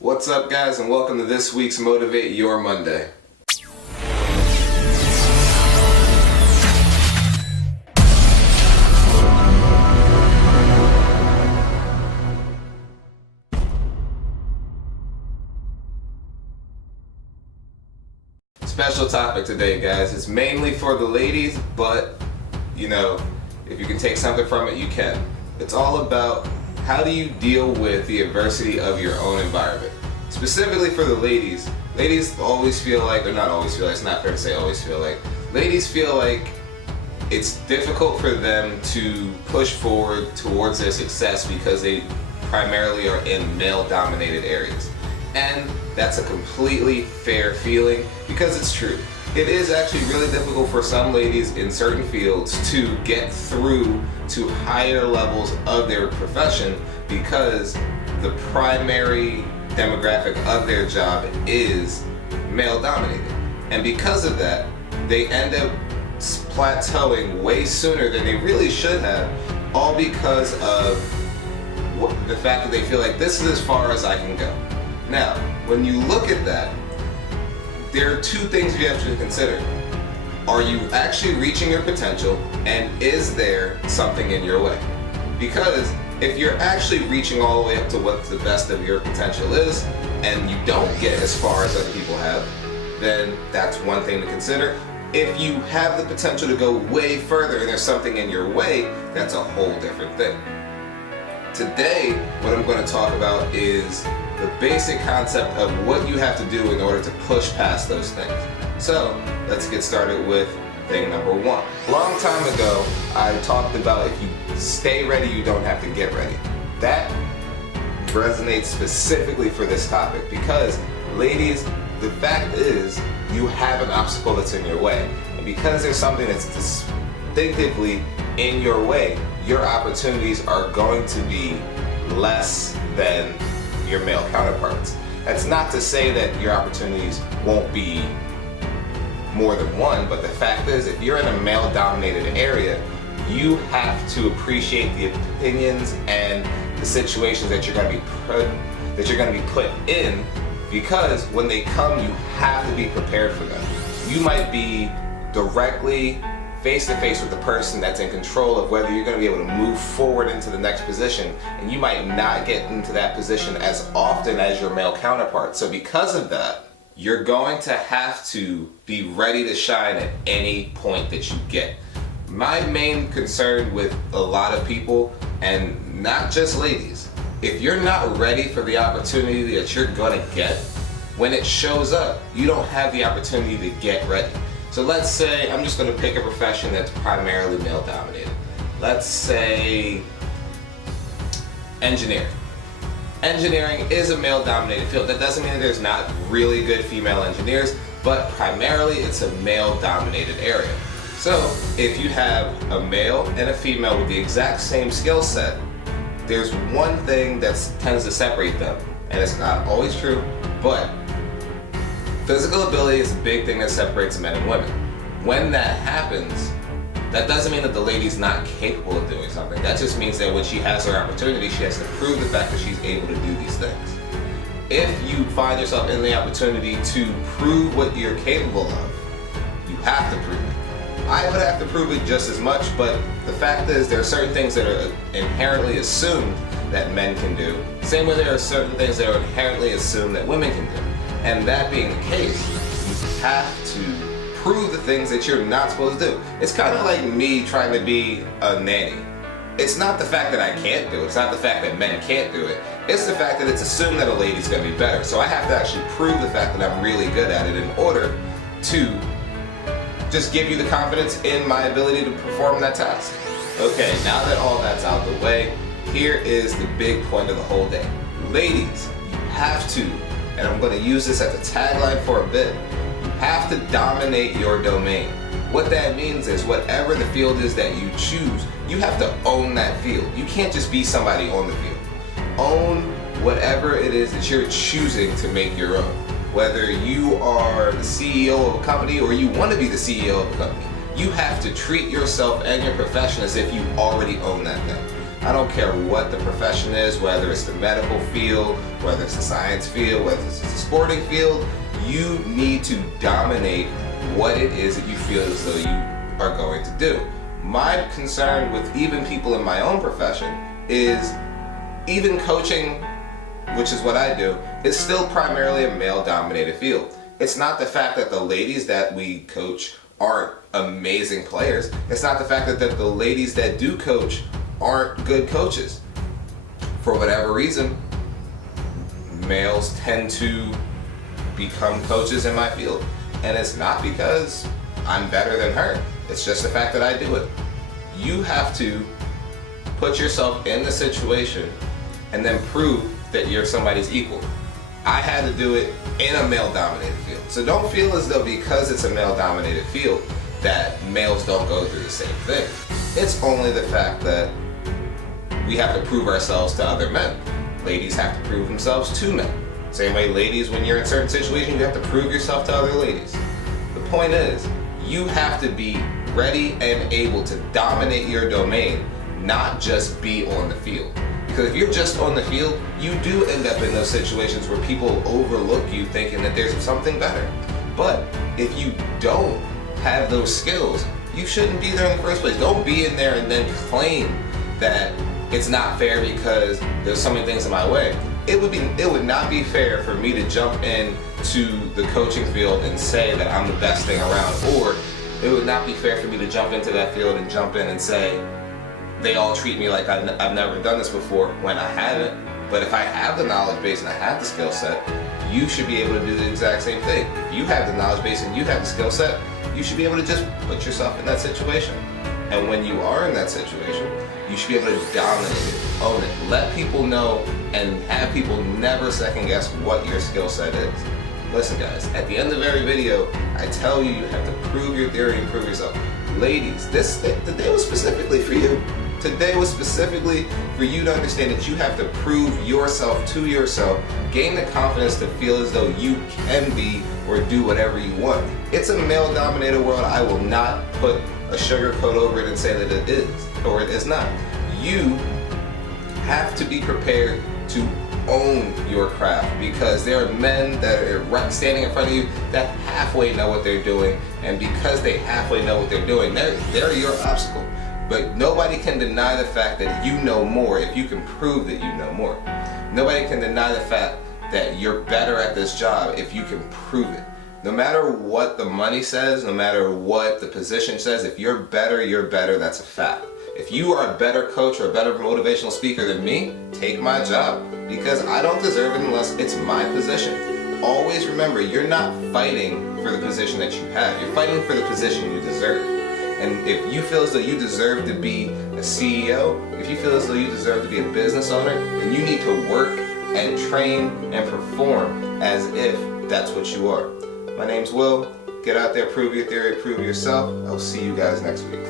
What's up, guys, and welcome to this week's Motivate Your Monday. Special topic today, guys. It's mainly for the ladies, but if you can take something from it, you can. It's all about how do you deal with the adversity of your own environment. Specifically for the ladies, always feel like, or not always feel like, it's not fair to say always feel like, ladies feel like it's difficult for them to push forward towards their success because they primarily are in male-dominated areas. And that's a completely fair feeling because it's true. It is actually really difficult for some ladies in certain fields to get through to higher levels of their profession because the primary demographic of their job is male dominated. And because of that, they end up plateauing way sooner than they really should have, all because of the fact that they feel like this is as far as I can go. Now, when you look at that, there are two things you have to consider. Are you actually reaching your potential, and is there something in your way? Because if you're actually reaching all the way up to what the best of your potential is, and you don't get as far as other people have, then that's one thing to consider. If you have the potential to go way further and there's something in your way, that's a whole different thing. Today, what I'm going to talk about is the basic concept of what you have to do in order to push past those things. So let's get started with thing number one. A long time ago, I talked about if you stay ready, you don't have to get ready. That resonates specifically for this topic because, ladies, the fact is you have an obstacle that's in your way. And because there's something that's distinctively in your way, your opportunities are going to be less than your male counterparts. That's not to say that your opportunities won't be more than one, but the fact is, if you're in a male-dominated area, you have to appreciate the opinions and the situations that you're going to be put in, because when they come, you have to be prepared for them. You might be directly face-to-face with the person that's in control of whether you're going to be able to move forward into the next position, and you might not get into that position as often as your male counterpart. So because of that, you're going to have to be ready to shine at any point that you get. My main concern with a lot of people, and not just ladies, if you're not ready for the opportunity that you're going to get, when it shows up, you don't have the opportunity to get ready. So let's say, I'm just going to pick a profession that's primarily male dominated. Let's say engineering. Engineering is a male dominated field. That doesn't mean that there's not really good female engineers, but primarily it's a male dominated area. So if you have a male and a female with the exact same skill set, there's one thing that tends to separate them, and it's not always true, but physical ability is a big thing that separates men and women. When that happens, that doesn't mean that the lady's not capable of doing something. That just means that when she has her opportunity, she has to prove the fact that she's able to do these things. If you find yourself in the opportunity to prove what you're capable of, you have to prove it. I would have to prove it just as much, but the fact is there are certain things that are inherently assumed that men can do. Same way there are certain things that are inherently assumed that women can do. And that being the case, you have to prove the things that you're not supposed to do. It's kind of like me trying to be a nanny. It's not the fact that I can't do it. It's not the fact that men can't do it. It's the fact that it's assumed that a lady's going to be better. So I have to actually prove the fact that I'm really good at it in order to just give you the confidence in my ability to perform that task. Okay, now that all that's out the way, here is the big point of the whole day. Ladies, you have to, and I'm going to use this as a tagline for a bit, you have to dominate your domain. What that means is whatever the field is that you choose, you have to own that field. You can't just be somebody on the field. Own whatever it is that you're choosing to make your own. Whether you are the CEO of a company or you want to be the CEO of a company, you have to treat yourself and your profession as if you already own that thing. I don't care what the profession is, whether it's the medical field, whether it's the science field, whether it's the sporting field, you need to dominate what it is that you feel as though you are going to do. My concern with even people in my own profession is even coaching, which is what I do, is still primarily a male-dominated field. It's not the fact that the ladies that we coach aren't amazing players. It's not the fact that the ladies that do coach aren't good coaches. For whatever reason, males tend to become coaches in my field. And it's not because I'm better than her. It's just the fact that I do it. You have to put yourself in the situation and then prove that you're somebody's equal. I had to do it in a male-dominated field. So don't feel as though because it's a male-dominated field that males don't go through the same thing. It's only the fact that we have to prove ourselves to other men. Ladies have to prove themselves to men. Same way ladies, when you're in certain situations, you have to prove yourself to other ladies. The point is, you have to be ready and able to dominate your domain, not just be on the field. Because if you're just on the field, you do end up in those situations where people overlook you thinking that there's something better. But if you don't have those skills, you shouldn't be there in the first place. Don't be in there and then claim that it's not fair because there's so many things in my way. It would not be fair for me to jump into the coaching field and say that I'm the best thing around, or it would not be fair for me to jump into that field and jump in and say they all treat me like I've never done this before when I haven't. But if I have the knowledge base and I have the skill set, you should be able to do the exact same thing. If you have the knowledge base and you have the skill set, you should be able to just put yourself in that situation. And when you are in that situation, you should be able to dominate it, own it, let people know, and have people never second guess what your skill set is. Listen guys, at the end of every video, I tell you, you have to prove your theory and prove yourself. Ladies, the day was specifically for you. Today was specifically for you to understand that you have to prove yourself to yourself, gain the confidence to feel as though you can be or do whatever you want. It's a male-dominated world. I will not put a sugar coat over it and say that it is or it is not. You have to be prepared to own your craft, because there are men that are standing in front of you that halfway know what they're doing, and because they halfway know what they're doing, they're your obstacle. But nobody can deny the fact that you know more if you can prove that you know more. Nobody can deny the fact that you're better at this job if you can prove it. No matter what the money says, no matter what the position says, if you're better, that's a fact. If you are a better coach or a better motivational speaker than me, take my job, because I don't deserve it unless it's my position. Always remember, you're not fighting for the position that you have, you're fighting for the position you deserve. And if you feel as though you deserve to be a CEO, if you feel as though you deserve to be a business owner, then you need to work and train and perform as if that's what you are. My name's Will. Get out there, prove your theory, prove yourself. I'll see you guys next week.